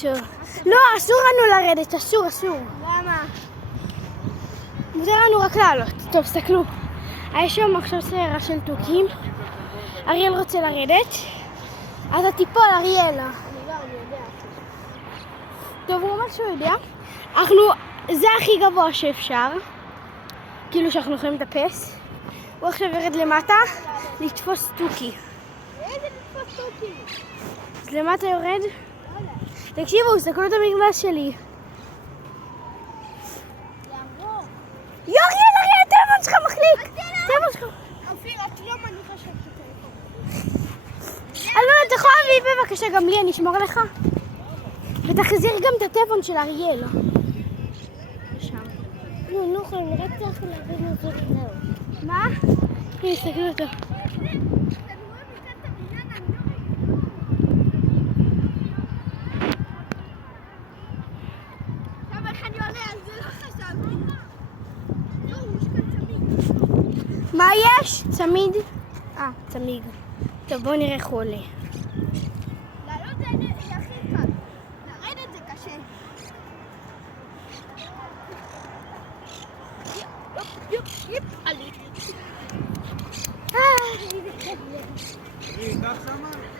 בקיצור. לא, אסור לנו לרדת, אסור. למה? מותר לנו רק לעלות. טוב, סתכלו. יש שם עכשיו סיירה של תוכים. אריאל רוצה לרדת. אתה תיפול, אריאל. אני יודע. טוב, הוא אומר שהוא יודע. זה הכי גבוה שאפשר. כאילו שאנחנו יכולים לטפס. הוא עכשיו ירד למטה לתפוס תוכי. איזה לתפוס תוכי? אז למטה יורד. תקשיבו, תסתכלו את המגלס שלי. אריאל, הטלפון שלך מחליק. הטלפון שלך. אופיר, את לא מניחה שאת הטלפון. אלונה, אתה יכול להביא בבקשה גם לי, אני אשמור לך. ותחזיר גם את הטלפון של אריאל. נו, רק צריך להביא מזור זהו. מה? הנה, תסתכלו אותו. מה יש? צמיד? צמיג. טוב, בואו נראה איך הוא עולה. לעלות זה הכי קל. לרדת זה קשה. יופ, עלי. אה, היא, כך שמה?